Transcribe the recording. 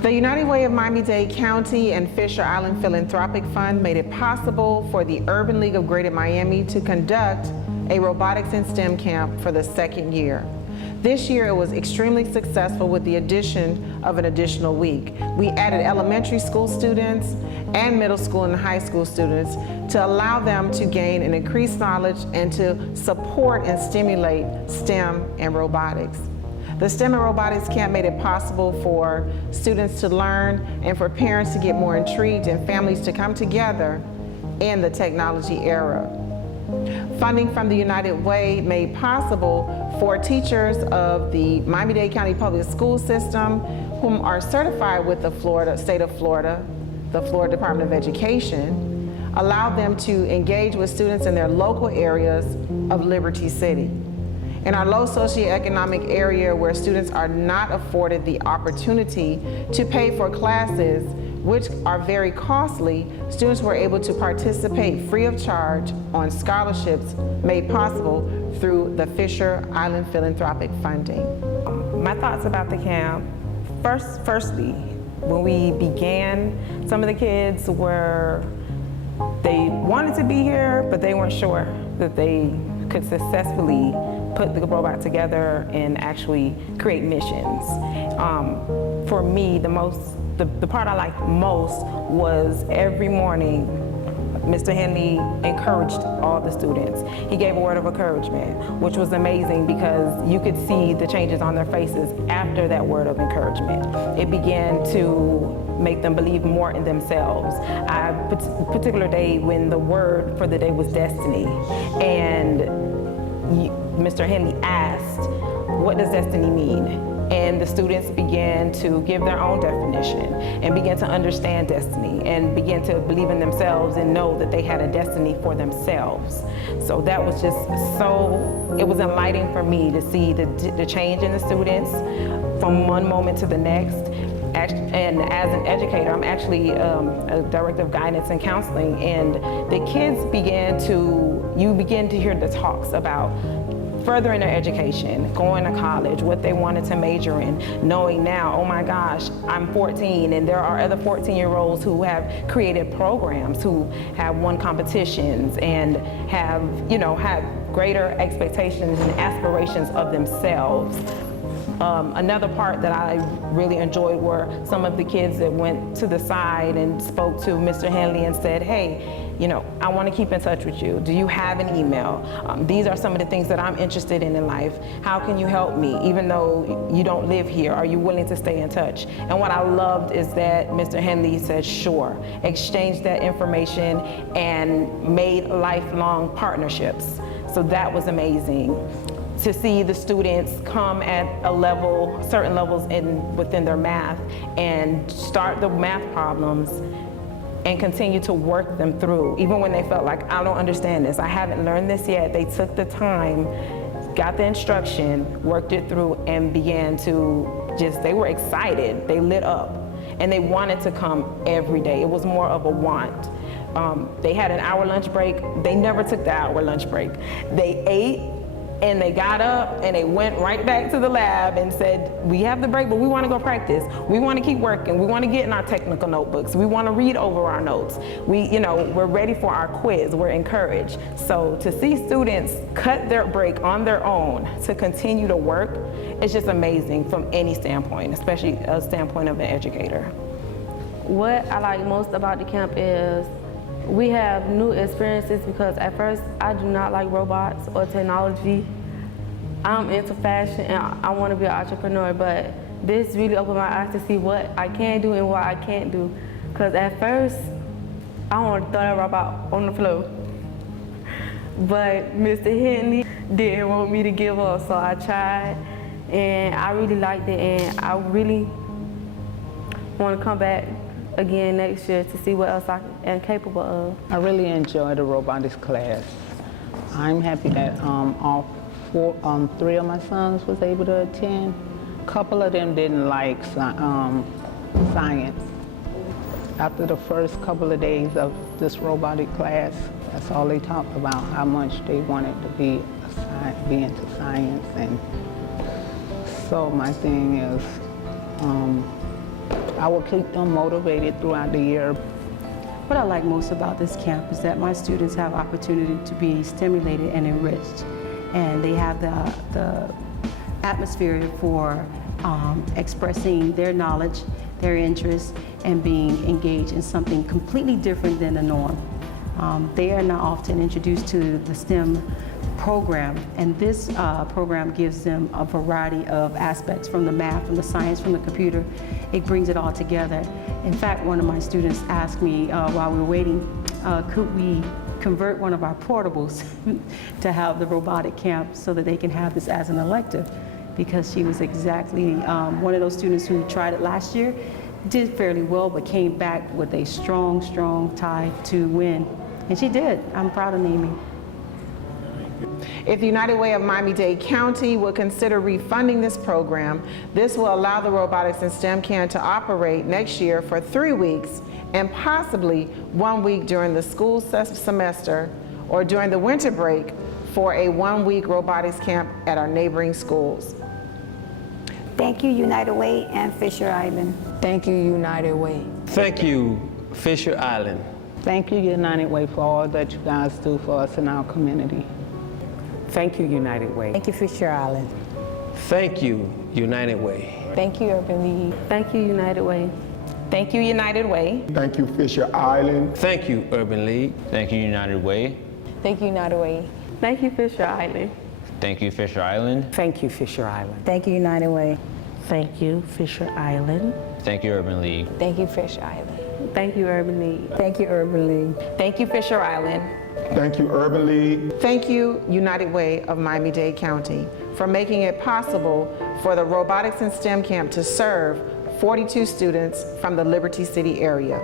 The United Way of Miami-Dade County and Fisher Island Philanthropic Fund made it possible for the Urban League of Greater Miami to conduct a robotics and STEM camp for the second year. This year it was extremely successful with the addition of an additional week. We added elementary school students and middle school and high school students to allow them to gain an increased knowledge and to support and stimulate STEM and robotics. The STEM and robotics camp made it possible for students to learn and for parents to get more intrigued and families to come together in the technology era. Funding from the United Way made possible for teachers of the Miami-Dade County Public School System whom are certified with the state of Florida, the Florida Department of Education, allow them to engage with students in their local areas of Liberty City. In our low socioeconomic area where students are not afforded the opportunity to pay for classes, which are very costly, students were able to participate free of charge on scholarships made possible through the Fisher Island Philanthropic Funding. My thoughts about the camp, firstly, when we began, some of the kids they wanted to be here, but they weren't sure that they could successfully put the robot together and actually create missions. For me, the part I liked most was every morning Mr. Henley encouraged all the students. He gave a word of encouragement, which was amazing because you could see the changes on their faces after that word of encouragement. It began to make them believe more in themselves. A particular day when the word for the day was destiny, and Mr. Henley asked, what does destiny mean? And the students began to give their own definition and began to understand destiny and began to believe in themselves and know that they had a destiny for themselves. So that was just it was enlightening for me to see the change in the students from one moment to the next. And as an educator, I'm actually a director of guidance and counseling, and the kids you begin to hear the talks about furthering their education, going to college, what they wanted to major in, knowing now, oh my gosh, I'm 14 and there are other 14-year-olds who have created programs, who have won competitions and have greater expectations and aspirations of themselves. Another part that I really enjoyed were some of the kids that went to the side and spoke to Mr. Henley and said, hey, I want to keep in touch with you. Do you have an email? These are some of the things that I'm interested in life. How can you help me? Even though you don't live here, are you willing to stay in touch? And what I loved is that Mr. Henley said, sure, exchanged that information and made lifelong partnerships. So that was amazing. To see the students come at certain levels within their math and start the math problems and continue to work them through. Even when they felt like, I don't understand this, I haven't learned this yet, they took the time, got the instruction, worked it through, and began to they were excited, they lit up, and they wanted to come every day. It was more of a want. They had an hour lunch break. They never took the hour lunch break. They ate, and they got up and they went right back to the lab and said, we have the break, but we want to go practice. We want to keep working. We want to get in our technical notebooks. We want to read over our notes. We're ready for our quiz. We're encouraged. So to see students cut their break on their own to continue to work, it's just amazing from any standpoint, especially a standpoint of an educator. What I like most about the camp is we have new experiences because at first I do not like robots or technology. I'm into fashion and I want to be an entrepreneur, but this really opened my eyes to see what I can do and what I can't do. Because at first, I want to throw that robot on the floor. But Mr. Henley didn't want me to give up, so I tried and I really liked it, and I really want to come back again next year to see what else I am capable of. I really enjoyed the robotics class. I'm happy that three of my sons was able to attend. A couple of them didn't like science. After the first couple of days of this robotic class, that's all they talked about, how much they wanted to be into science. And so my thing is, I will keep them motivated throughout the year. What I like most about this camp is that my students have opportunity to be stimulated and enriched, and they have the atmosphere for expressing their knowledge, their interests, and being engaged in something completely different than the norm. They are not often introduced to the STEM program, and this program gives them a variety of aspects, from the math, from the science, from the computer. It brings it all together. In fact, one of my students asked me while we were waiting, could we convert one of our portables to have the robotic camp so that they can have this as an elective, because she was exactly one of those students who tried it last year, did fairly well, but came back with a strong, strong tie to win. And she did. I'm proud of Nimi. If the United Way of Miami-Dade County would consider refunding this program, this will allow the Robotics and STEM camp to operate next year for 3 weeks and possibly 1 week during the school semester or during the winter break for a 1-week robotics camp at our neighboring schools. Thank you, United Way and Fisher Island. Thank you, United Way. Thank you, Fisher Island. Thank you, United Way, for all that you guys do for us in our community. Thank you, United Way. Thank you, Fisher Island. Thank you, United Way. Thank you, Urban League. Thank you, United Way. Thank you, United Way. Thank you, Fisher Island. Thank you, Urban League. Thank you, United Way. Thank you, United Way. Thank you, Fisher Island. Thank you, Fisher Island. Thank you, Fisher Island. Thank you, United Way. Thank you, Fisher Island. Thank you, Urban League. Thank you, Fisher Island. Thank you, Urban League. Thank you, Urban League. Thank you, Fisher Island. Thank you, Urban League. Thank you, United Way of Miami-Dade County, for making it possible for the Robotics and STEM camp to serve 42 students from the Liberty City area.